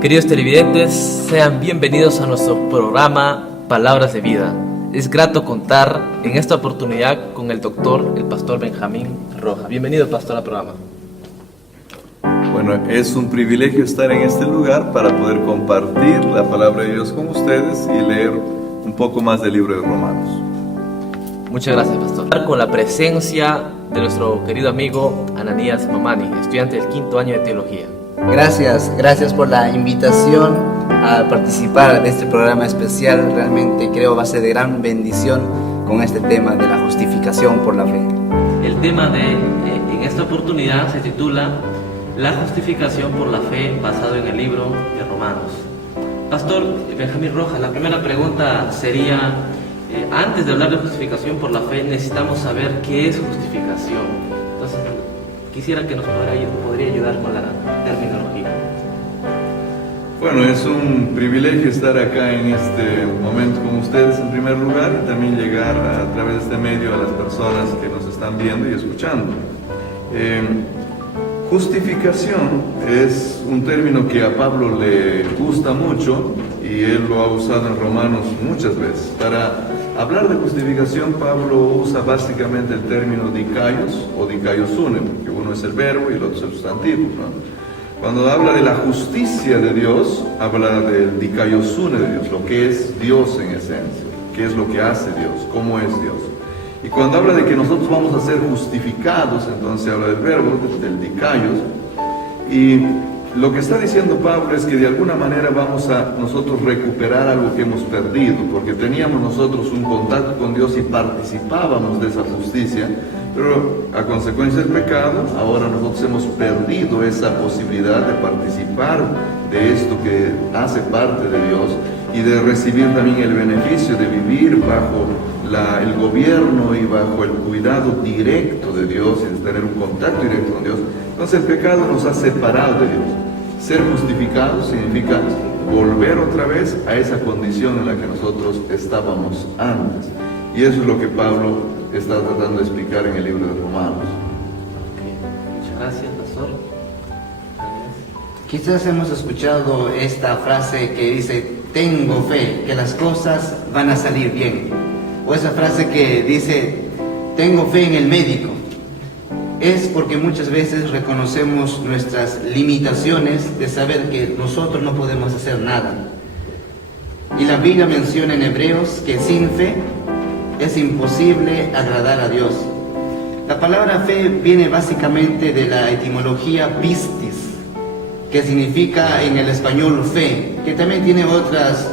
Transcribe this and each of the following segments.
Queridos televidentes, sean bienvenidos a nuestro programa Palabras de Vida. Es grato contar en esta oportunidad con el doctor, el pastor Benjamín Rojas. Bienvenido, pastor, al programa. Bueno, es un privilegio estar en este lugar para poder compartir la palabra de Dios con ustedes y leer un poco más del libro de Romanos. Muchas gracias, pastor. Con la presencia de nuestro querido amigo Ananías Mamani, estudiante del 5º año de teología. Gracias por la invitación a participar de este programa especial. Realmente creo va a ser de gran bendición con este tema de la justificación por la fe. El tema en esta oportunidad se titula La justificación por la fe, basado en el libro de Romanos. Pastor Benjamín Rojas, la primera pregunta sería, antes de hablar de justificación por la fe, necesitamos saber qué es justificación. Entonces, quisiera que nos podría ayudar con la terminología. Bueno, es un privilegio estar acá en este momento con ustedes en primer lugar y también llegar a través de este medio a las personas que nos están viendo y escuchando. Justificación es un término que a Pablo le gusta mucho y él lo ha usado en Romanos muchas veces. Para hablar de justificación, Pablo usa básicamente el término dikaios o dikaiosune, porque uno es el verbo y el otro es el sustantivo, ¿no? Cuando habla de la justicia de Dios, habla del dikaiosune de Dios, lo que es Dios en esencia, qué es lo que hace Dios, cómo es Dios. Y cuando habla de que nosotros vamos a ser justificados, entonces habla del verbo, del dikaios. Y lo que está diciendo Pablo es que de alguna manera vamos a nosotros recuperar algo que hemos perdido, porque teníamos nosotros un contacto con Dios y participábamos de esa justicia, pero a consecuencia del pecado, ahora nosotros hemos perdido esa posibilidad de participar de esto que hace parte de Dios y de recibir también el beneficio de vivir bajo el gobierno y bajo el cuidado directo de Dios y de tener un contacto directo con Dios. Entonces el pecado nos ha separado de Dios. Ser justificado significa volver otra vez a esa condición en la que nosotros estábamos antes. Y eso es lo que Pablo está tratando de explicar en el libro de Romanos. Muchas gracias, pastor. Quizás hemos escuchado esta frase que dice, tengo fe, que las cosas van a salir bien. O esa frase que dice, tengo fe en el médico. Es porque muchas veces reconocemos nuestras limitaciones de saber que nosotros no podemos hacer nada. Y la Biblia menciona en Hebreos que sin fe es imposible agradar a Dios. La palabra fe viene básicamente de la etimología pistis, que significa en el español fe, que también tiene otras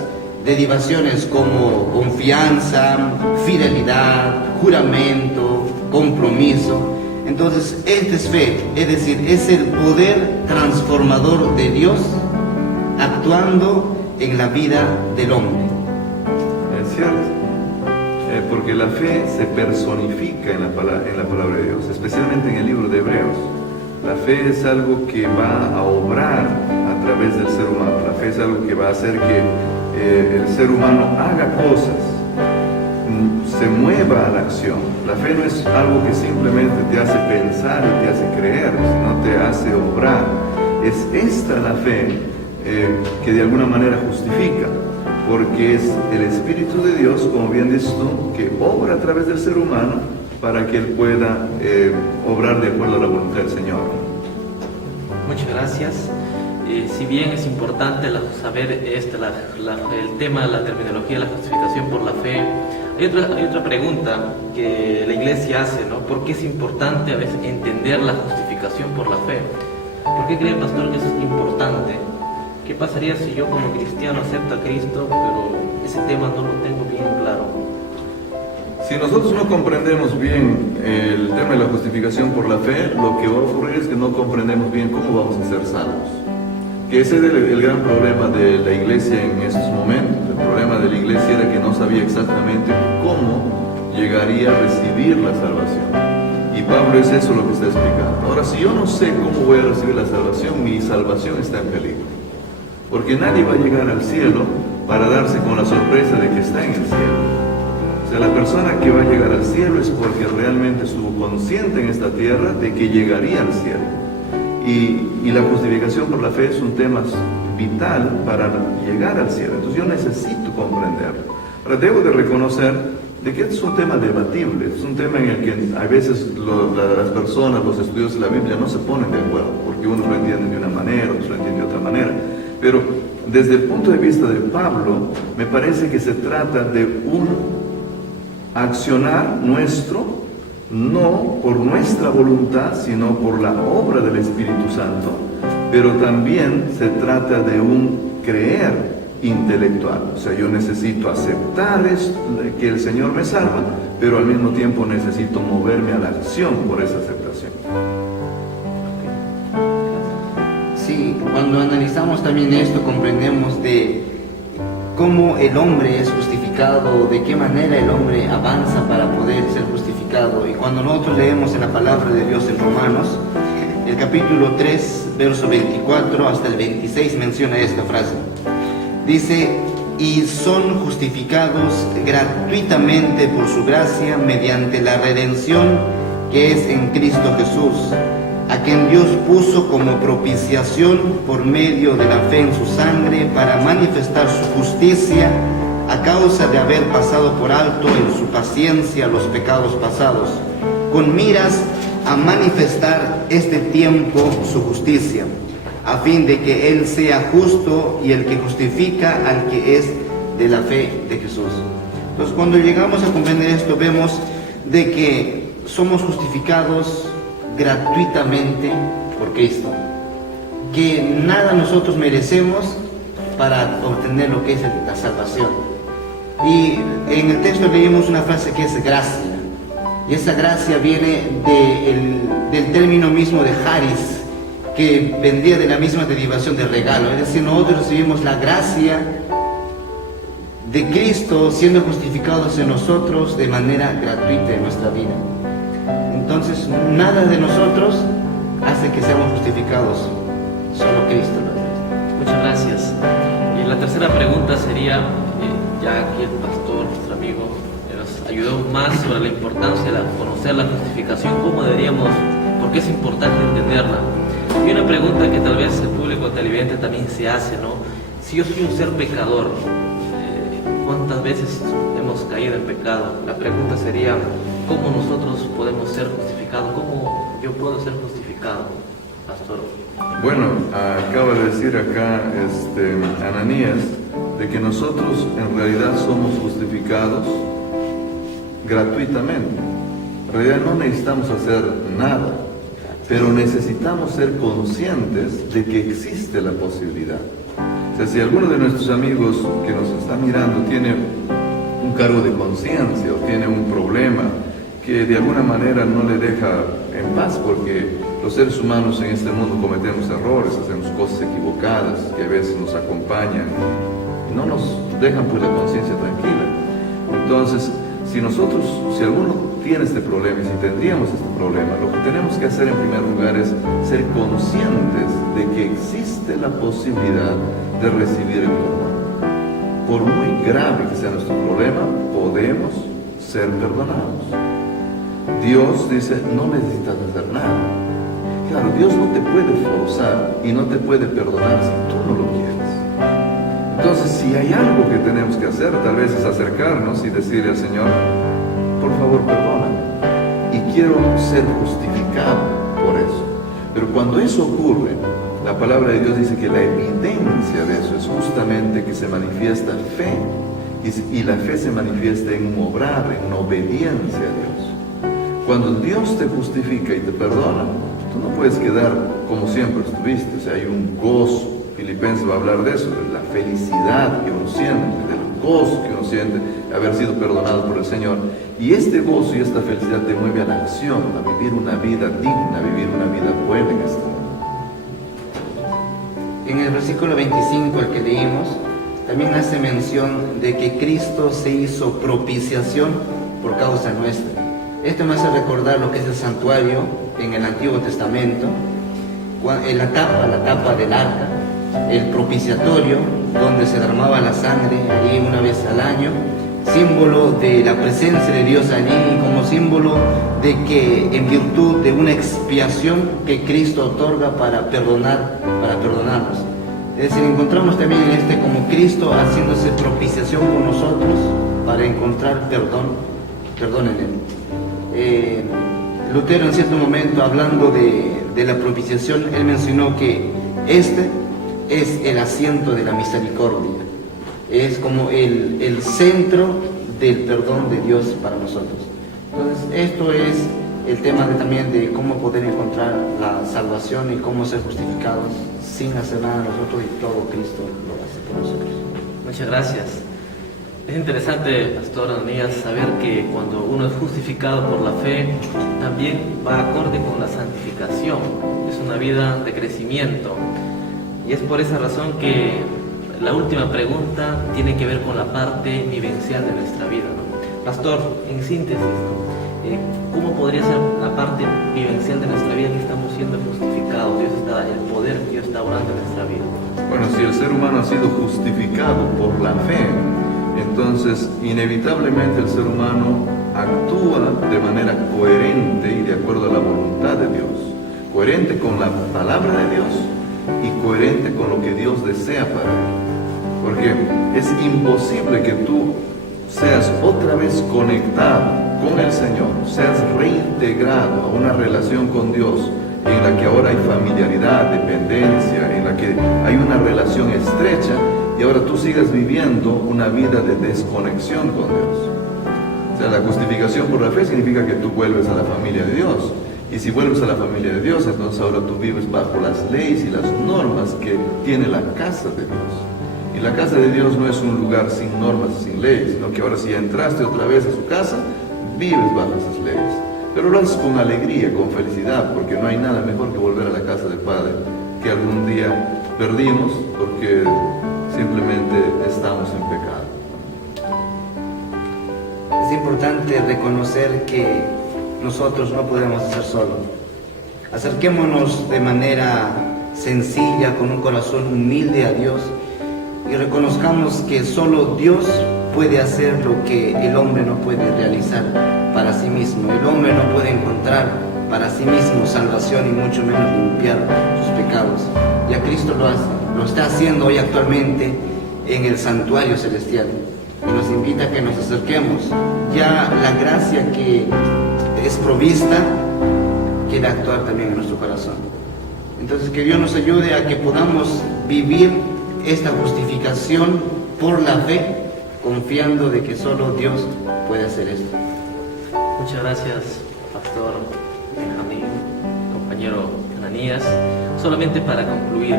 derivaciones como confianza, fidelidad, juramento, compromiso. Entonces, esta es fe, es decir, es el poder transformador de Dios actuando en la vida del hombre. Es cierto, porque la fe se personifica en la palabra de Dios, especialmente en el libro de Hebreos. La fe es algo que va a obrar a través del ser humano. La fe es algo que va a hacer que el ser humano haga cosas, se mueva a la acción. La fe no es algo que simplemente te hace pensar y te hace creer, sino te hace obrar. Es esta la fe que de alguna manera justifica, porque es el Espíritu de Dios, como bien dices tú, que obra a través del ser humano para que él pueda obrar de acuerdo a la voluntad del Señor. Muchas gracias. Si bien es importante saber el tema de la terminología de la justificación por la fe, hay otra pregunta que la iglesia hace, ¿no? ¿Por qué es importante a veces entender la justificación por la fe? ¿Por qué cree el pastor que eso es importante? ¿Qué pasaría si yo como cristiano acepto a Cristo, pero ese tema no lo tengo bien claro? Si nosotros no comprendemos bien el tema de la justificación por la fe, lo que va a ocurrir es que no comprendemos bien cómo vamos a ser salvos. Que ese es el gran problema de la iglesia en estos momentos. El problema de la iglesia era que no sabía exactamente cómo llegaría a recibir la salvación. Y Pablo es eso lo que está explicando. Ahora, si yo no sé cómo voy a recibir la salvación, mi salvación está en peligro. Porque nadie va a llegar al cielo para darse con la sorpresa de que está en el cielo. O sea, la persona que va a llegar al cielo es porque realmente estuvo consciente en esta tierra de que llegaría al cielo. Y la justificación por la fe es un tema vital para llegar al cielo. Entonces yo necesito comprenderlo. Ahora debo de reconocer de que es un tema debatible, es un tema en el que a veces las personas, los estudios de la Biblia no se ponen de acuerdo, porque unos lo entienden de una manera, otros lo entienden de otra manera. Pero desde el punto de vista de Pablo, me parece que se trata de un accionar nuestro, no por nuestra voluntad, sino por la obra del Espíritu Santo, pero también se trata de un creer intelectual. O sea, yo necesito aceptar que el Señor me salva, pero al mismo tiempo necesito moverme a la acción por esa aceptación. Sí, cuando analizamos también esto, comprendemos de cómo el hombre es justificado, de qué manera el hombre avanza para poder ser justificado. Y cuando nosotros leemos en la palabra de Dios en Romanos, el capítulo 3, verso 24 hasta el 26 menciona esta frase. Dice, y son justificados gratuitamente por su gracia mediante la redención que es en Cristo Jesús, a quien Dios puso como propiciación por medio de la fe en su sangre para manifestar su justicia a causa de haber pasado por alto en su paciencia los pecados pasados, con miras a manifestar este tiempo su justicia, a fin de que Él sea justo y el que justifica al que es de la fe de Jesús. Entonces, cuando llegamos a comprender esto, vemos de que somos justificados gratuitamente por Cristo, que nada nosotros merecemos para obtener lo que es la salvación. Y en el texto leímos una frase que es gracia, y esa gracia viene del término mismo de charis, que vendría de la misma derivación de regalo. Es decir, nosotros recibimos la gracia de Cristo siendo justificados en nosotros de manera gratuita en nuestra vida. Entonces, nada de nosotros hace que seamos justificados, solo Cristo lo hace. Muchas gracias. Y la tercera pregunta sería, ya aquí el pastor, nuestro amigo, nos ayudó más sobre la importancia de conocer la justificación, cómo deberíamos, porque es importante entenderla. Y una pregunta que tal vez el público televidente también se hace, ¿no? Si yo soy un ser pecador, ¿cuántas veces hemos caído en pecado? La pregunta sería, ¿cómo nosotros podemos ser justificados? ¿Cómo yo puedo ser justificado, pastor? Bueno, acaba de decir acá Ananías de que nosotros en realidad somos justificados gratuitamente. En realidad no necesitamos hacer nada, pero necesitamos ser conscientes de que existe la posibilidad. O sea, si alguno de nuestros amigos que nos está mirando tiene un cargo de conciencia o tiene un problema que de alguna manera no le deja en paz, porque los seres humanos en este mundo cometemos errores, hacemos cosas equivocadas que a veces nos acompañan y no nos dejan pues la conciencia tranquila. Entonces, si alguno tiene este problema y si tendríamos este problema, lo que tenemos que hacer en primer lugar es ser conscientes de que existe la posibilidad de recibir el perdón. Por muy grave que sea nuestro problema, podemos ser perdonados. Dios dice, no necesitas hacer nada. Claro, Dios no te puede forzar y no te puede perdonar si tú no lo quieres. Entonces, si hay algo que tenemos que hacer, tal vez es acercarnos y decirle al Señor, por favor, perdóname. Y quiero ser justificado por eso. Pero cuando eso ocurre, la palabra de Dios dice que la evidencia de eso es justamente que se manifiesta fe, y la fe se manifiesta en un obrar, en una obediencia a Dios. Cuando Dios te justifica y te perdona, tú no puedes quedar como siempre estuviste. O sea, hay un gozo. Filipenses va a hablar de eso, de la felicidad que uno siente, del gozo que uno siente de haber sido perdonado por el Señor. Y este gozo y esta felicidad te mueve a la acción, a vivir una vida digna, a vivir una vida buena en este mundo. En el versículo 25, el que leímos, también hace mención de que Cristo se hizo propiciación por causa nuestra. Esto me hace recordar lo que es el santuario en el Antiguo Testamento, la tapa del arca, el propiciatorio, donde se derramaba la sangre allí una vez al año, símbolo de la presencia de Dios allí, como símbolo de que en virtud de una expiación que Cristo otorga para perdonarnos. Es decir, encontramos también en este como Cristo haciéndose propiciación por nosotros para encontrar perdón en Él. Lutero en cierto momento, hablando de la propiciación, él mencionó que este es el asiento de la misericordia, es como el centro del perdón de Dios para nosotros. Entonces, esto es el tema también de cómo poder encontrar la salvación y cómo ser justificados sin hacer nada nosotros, y todo Cristo lo hace por nosotros. Muchas gracias. Es interesante, Pastor Ananías, saber que cuando uno es justificado por la fe, también va acorde con la santificación. Es una vida de crecimiento. Y es por esa razón que la última pregunta tiene que ver con la parte vivencial de nuestra vida, ¿no? Pastor, en síntesis, ¿no? ¿Cómo podría ser la parte vivencial de nuestra vida que estamos siendo justificados? El poder que Dios está obrando en nuestra vida. Bueno, si el ser humano ha sido justificado por la fe, entonces inevitablemente el ser humano actúa de manera coherente y de acuerdo a la voluntad de Dios, coherente con la palabra de Dios y coherente con lo que Dios desea para él. Porque es imposible que tú seas otra vez conectado con el Señor, seas reintegrado a una relación con Dios en la que ahora hay familiaridad, dependencia, en la que hay una relación estrecha, y ahora tú sigas viviendo una vida de desconexión con Dios. O sea, la justificación por la fe significa que tú vuelves a la familia de Dios. Y si vuelves a la familia de Dios, entonces ahora tú vives bajo las leyes y las normas que tiene la casa de Dios. Y la casa de Dios no es un lugar sin normas y sin leyes, sino que ahora si entraste otra vez a su casa, vives bajo esas leyes. Pero lo haces con alegría, con felicidad, porque no hay nada mejor que volver a la casa del Padre, que algún día perdimos porque simplemente estamos en pecado. Es importante reconocer que nosotros no podemos hacer solos. Acerquémonos de manera sencilla, con un corazón humilde a Dios, y reconozcamos que solo Dios puede hacer lo que el hombre no puede realizar para sí mismo. El hombre no puede encontrar para sí mismo salvación y mucho menos limpiar sus pecados. Ya Cristo lo hace, lo está haciendo hoy actualmente en el santuario celestial, y nos invita a que nos acerquemos. Ya la gracia que es provista quiere actuar también en nuestro corazón. Entonces, que Dios nos ayude a que podamos vivir esta justificación por la fe, confiando de que solo Dios puede hacer esto. Muchas gracias, Pastor Benjamín, compañero Ananías. Solamente para concluir,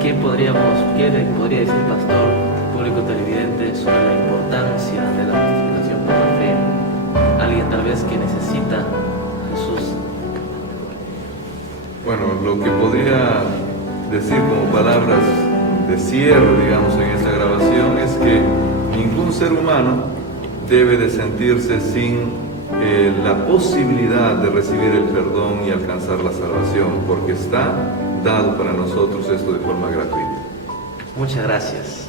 ¿qué podría decir, Pastor, público televidente, sobre la importancia de la justificación por la fe? Alguien tal vez que necesita a Jesús. Bueno, lo que podría decir como palabras de cierre, digamos, en esta grabación es que ningún ser humano debe de sentirse sin la posibilidad de recibir el perdón y alcanzar la salvación, porque está dado para nosotros esto de forma gratuita. Muchas gracias.